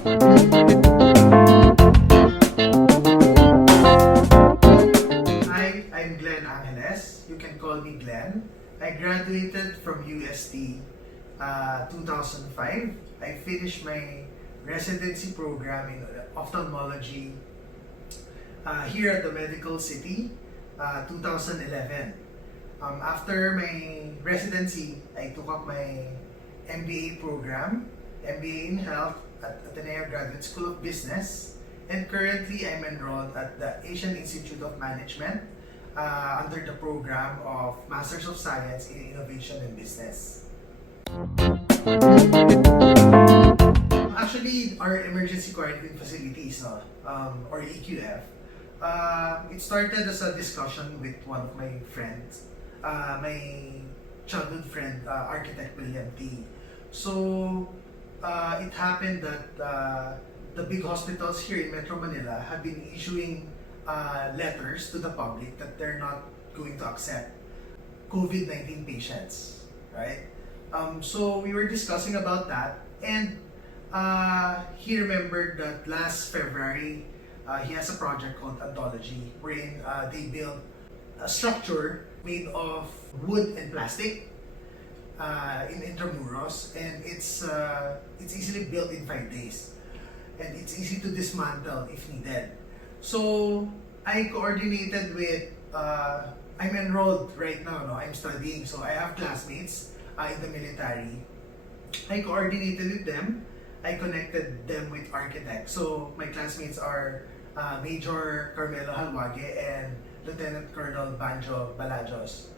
Hi, I'm Glenn Angeles. You can call me Glenn. I graduated from UST 2005. I finished my residency program in ophthalmology here at the Medical City 2011. After my residency, I took up my MBA program, MBA in Health at Ateneo Graduate School of Business, and currently I'm enrolled at the Asian Institute of Management under the program of Masters of Science in Innovation and Business. Actually, our emergency quarantine facilities, or EQF, it started as a discussion with one of my friends, my childhood friend, architect William T. So it happened that the big hospitals here in Metro Manila have been issuing letters to the public that they're not going to accept COVID-19 patients, right? So we were discussing about that, and he remembered that last February he has a project called Anthology, wherein they build a structure made of wood and plastic in Intramuros, and it's easily built in 5 days, and it's easy to dismantle if needed. So I coordinated with I'm enrolled right now, no? I'm studying, so I have classmates in the military. I coordinated with them. I connected them with architects. So my classmates are Major Carmelo Halwage and Lieutenant Colonel Banjo Balajos.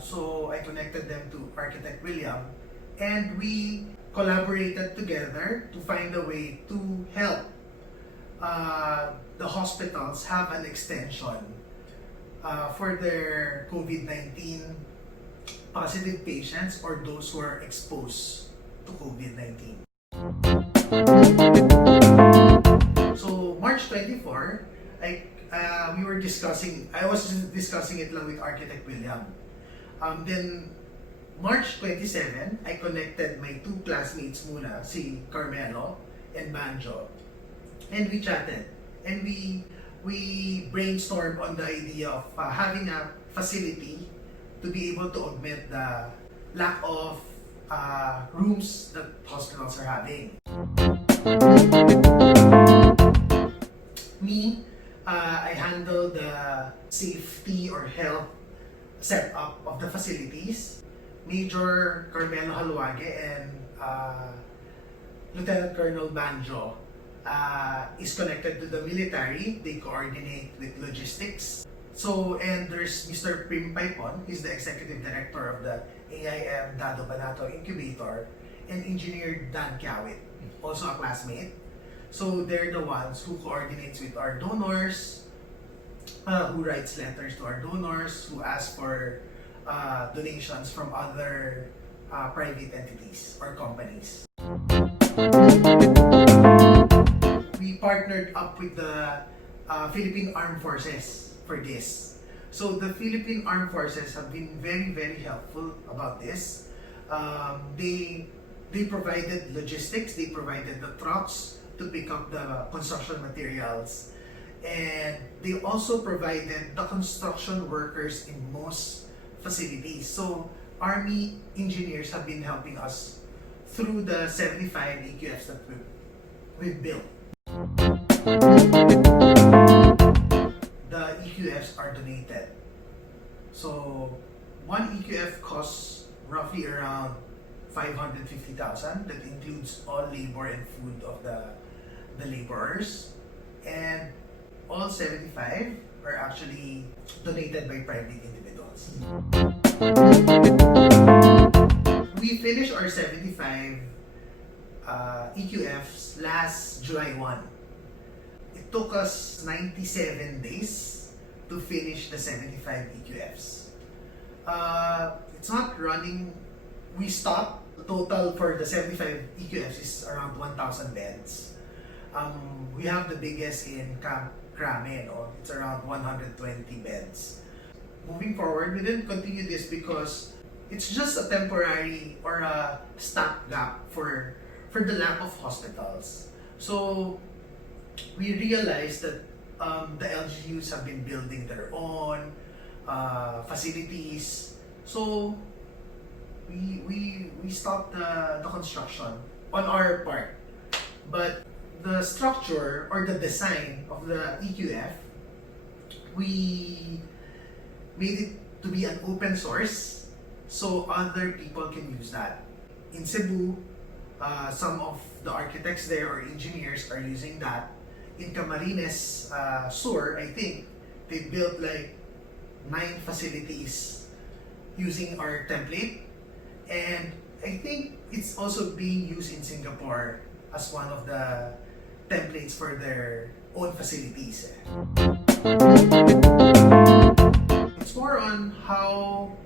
So I connected them to Architect William, and we collaborated together to find a way to help the hospitals have an extension for their COVID-19 positive patients or those who are exposed to COVID-19. So March 24, we were discussing, I was discussing it lang with Architect William. Then March 27, I connected my two classmates muna, si Carmelo and Banjo. And we chatted. And we brainstormed on the idea of having a facility to be able to augment the lack of rooms that hospitals are having. Me, I handle the safety or health setup of the facilities. Major Carmelo Halwage and Lieutenant Colonel Banjo is connected to the military. They coordinate with logistics. So, and there's Mr. Prim Paipon, he's the executive director of the AIM Dado Banato Incubator, and Engineer Dan Kiawit, also a classmate. So they're the ones who coordinates with our donors, who writes letters to our donors, who ask for donations from other private entities or companies. We partnered up with the Philippine Armed Forces for this. So the Philippine Armed Forces have been very, very helpful about this. They provided logistics, they provided the trucks to pick up the construction materials, and they also provided the construction workers in most facilities. So Army engineers have been helping us through the 75 EQFs that we've built. The EQFs are donated. So one EQF costs roughly around 550,000. That includes all labor and food of the laborers. And all 75 are actually donated by private individuals. We finished our 75 EQFs last July 1. It took us 97 days to finish the 75 EQFs. It's not running. We stopped. The total for the 75 EQFs is around 1,000 beds. We have the biggest in Camp Crame, no? It's around 120 beds. Moving forward, we didn't continue this because it's just a temporary or a stopgap for for the lack of hospitals. So we realized that the LGUs have been building their own facilities. So we stopped the construction on our part. But the structure or the design of the EQF, we made it to be an open source so other people can use that. In Cebu, some of the architects there or engineers are using that. In Camarines Sur, I think they built like 9 facilities using our template, and I think it's also being used in Singapore as one of the templates for their own facilities. It's more on how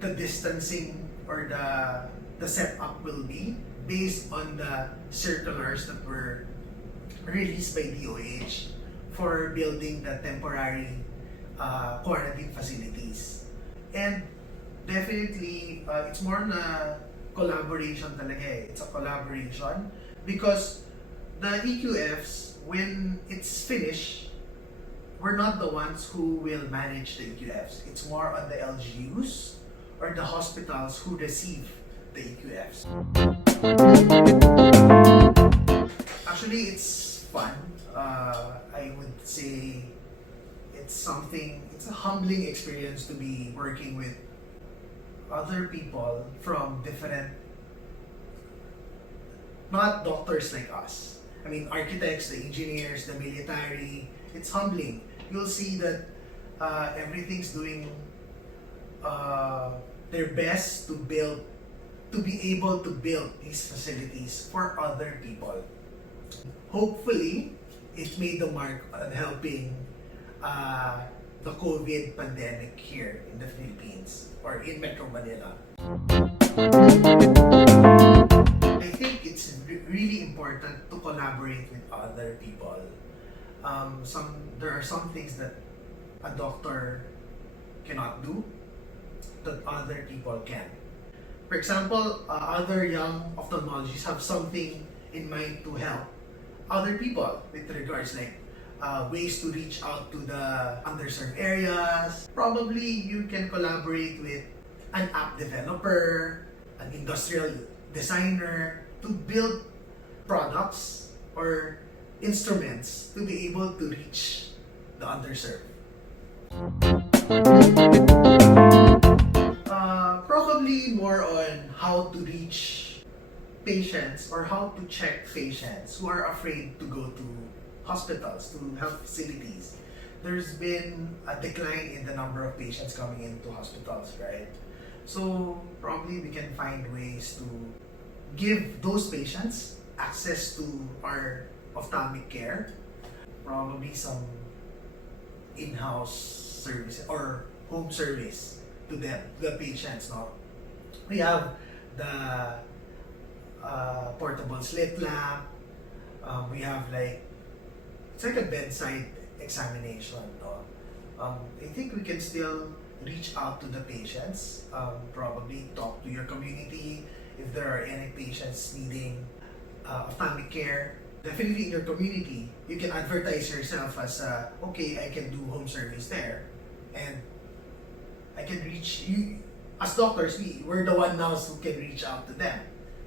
the distancing or the setup will be based on the circulars that were released by DOH for building the temporary quarantine facilities. And definitely, it's more na collaboration talaga eh. It's a collaboration because the EQFs, when it's finished, we're not the ones who will manage the EQFs. It's more on the LGUs or the hospitals who receive the EQFs. Actually, it's fun. I would say it's a humbling experience to be working with other people from different, not doctors like us. I mean, architects, the engineers, the military. It's humbling. You'll see that everything's doing their best to be able to build these facilities for other people. Hopefully, it made the mark on helping the COVID pandemic here in the Philippines or in Metro Manila. I think it's really important to collaborate with other people. There are some things that a doctor cannot do that other people can. For example, other young ophthalmologists have something in mind to help other people with regards like ways to reach out to the underserved areas. Probably you can collaborate with an app developer, an industrial designer to build products or instruments to be able to reach the underserved. Probably more on how to reach patients or how to check patients who are afraid to go to hospitals, to health facilities. There's been a decline in the number of patients coming into hospitals, right? So probably we can find ways to give those patients access to our ophthalmic care, probably some in-house service or home service to them, the patients. No? We have the portable slit lamp. We have it's like a bedside examination. No? I think we can still reach out to the patients, probably talk to your community if there are any patients needing ophthalmic care. Definitely in your community, you can advertise yourself as, okay, I can do home service there. And I can reach you. As doctors, we're the one now who can reach out to them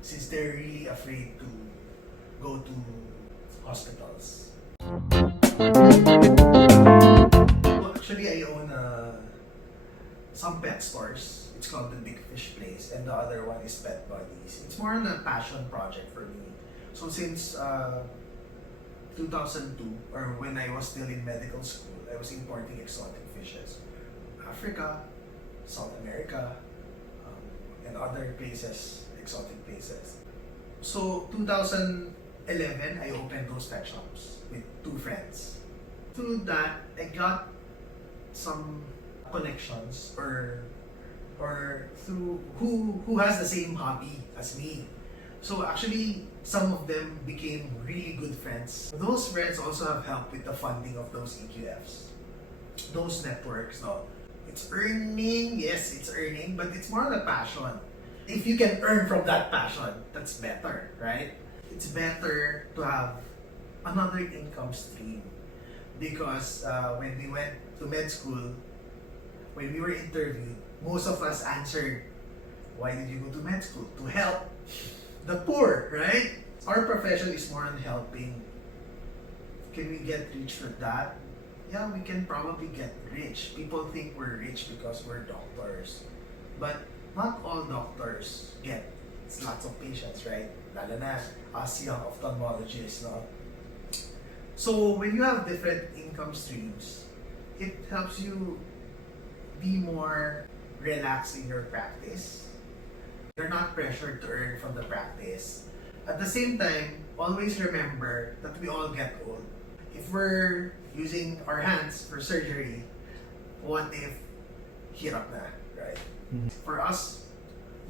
since they're really afraid to go to hospitals. Well, actually, I own some pet stores. It's called the Big Fish Place, and the other one is Pet Buddies. It's more on a passion project for me. So since 2002, or when I was still in medical school, I was importing exotic fishes. Africa, South America, and other places, exotic places. So 2011, I opened those pet shops with 2 friends. Through that, I got some connections or through who has the same hobby as me. So actually, some of them became really good friends. Those friends also have helped with the funding of those EQFs. Those networks, no. It's earning, yes, it's earning, but it's more on a passion. If you can earn from that passion, that's better, right? It's better to have another income stream because when we went to med school, when we were interviewed, most of us answered, why did you go to med school? To help the poor, right? Our profession is more on helping. Can we get rich with that? Yeah, we can probably get rich. People think we're rich because we're doctors. But not all doctors get lots of patients, right? Lalo na us young ophthalmologists, no? So when you have different income streams, it helps you be more relaxed in your practice. You're not pressured to earn from the practice. At the same time, always remember that we all get old. If we're using our hands for surgery, what if hirap na, right? Mhm. For us,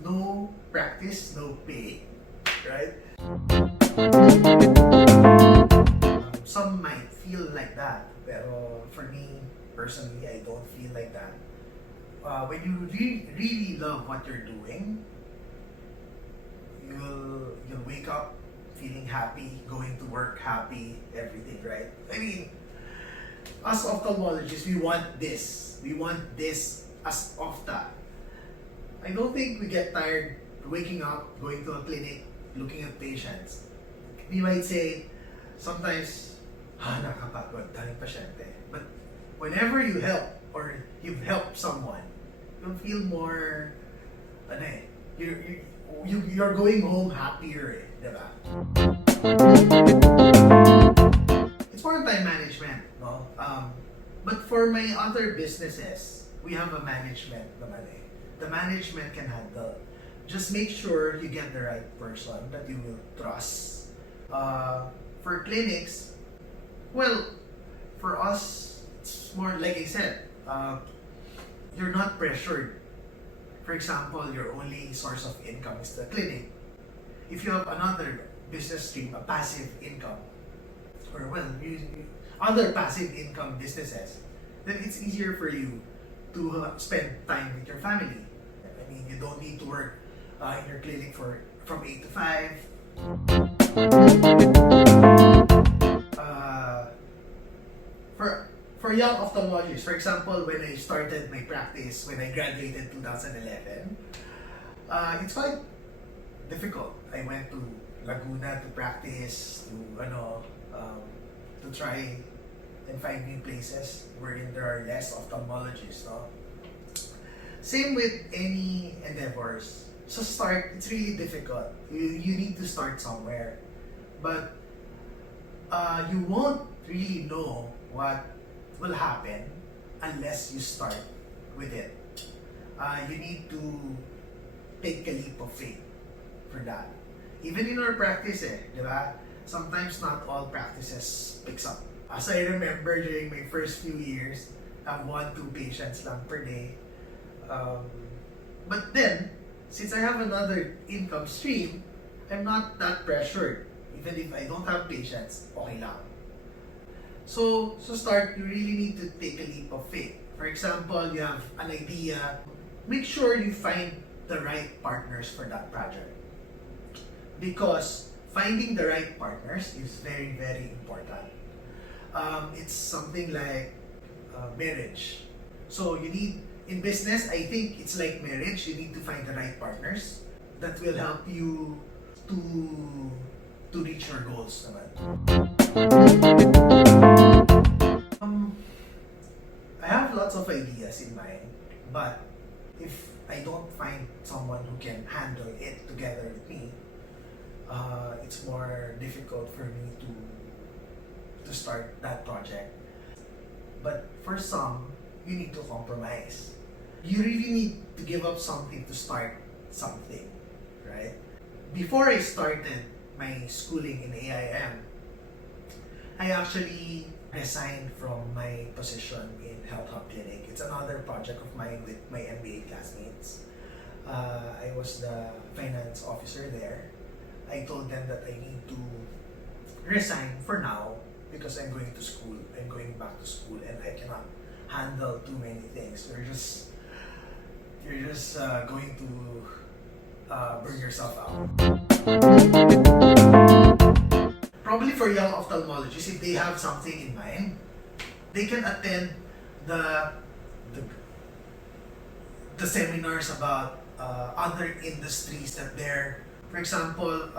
no practice, no pay, right? Some might feel like that, pero for me, personally, I don't feel like that. When you really love what you're doing, you'll wake up feeling happy, going to work happy, everything, right? I mean, as ophthalmologists, we want this. We want this as ophtha. I don't think we get tired waking up, going to a clinic, looking at patients. We might say, sometimes, nakapagod, daming pasyente. But whenever you help, or you've helped someone, you'll feel more, you're going home happier, diba? It's more time management, no? But for my other businesses, we have a management naman eh. The management can handle. Just make sure you get the right person that you will trust. For clinics, well, for us, it's more like I said, you're not pressured. For example, your only source of income is the clinic. If you have another business stream, a passive income, or other passive income businesses, then it's easier for you to spend time with your family. I mean, you don't need to work in your clinic from 8 to 5. For young ophthalmologists, for example, when I started my practice, when I graduated 2011, it's quite difficult. I went to Laguna to practice, to try and find new places wherein there are less ophthalmologists. No? Same with any endeavors. So start, it's really difficult. You need to start somewhere. But you won't really know what will happen unless you start with it. You need to take a leap of faith for that. Even in our practice, diba? Sometimes not all practices picks up. As I remember during my first few years, I have 1-2 patients lang per day. But then, since I have another income stream, I'm not that pressured. Even if I don't have patients, okay lang. So start, you really need to take a leap of faith. For example, you have an idea, make sure you find the right partners for that project. Because finding the right partners is very, very important. It's something like marriage. So you need, in business, I think it's like marriage, you need to find the right partners that will help you to reach your goals naman. I have lots of ideas in mind, but if I don't find someone who can handle it together with me, it's more difficult for me to start that project. But for some, you need to compromise. You really need to give up something to start something, right? Before I started my schooling in AIM, I actually resigned from my position in Health Hub Clinic. It's another project of mine with my MBA classmates. I was the finance officer there. I told them that I need to resign for now because I'm going to school. I'm going back to school and I cannot handle too many things. You're just going to burn yourself out. Probably for young ophthalmologists, if they have something in mind, they can attend the the, the seminars about other industries that they're. For example,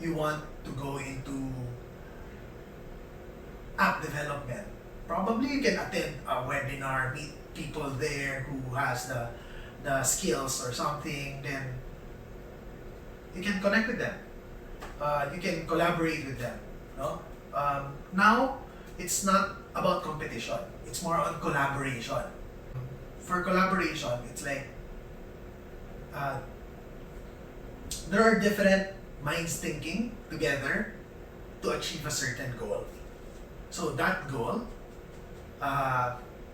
you want to go into app development. Probably you can attend a webinar, meet people there who has the skills or something. Then you can connect with them. You can collaborate with them. No? Now it's not about competition. It's more on collaboration. For collaboration, it's like there are different minds thinking together to achieve a certain goal. So that goal,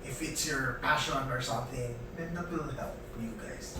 if it's your passion or something, then that will help you guys.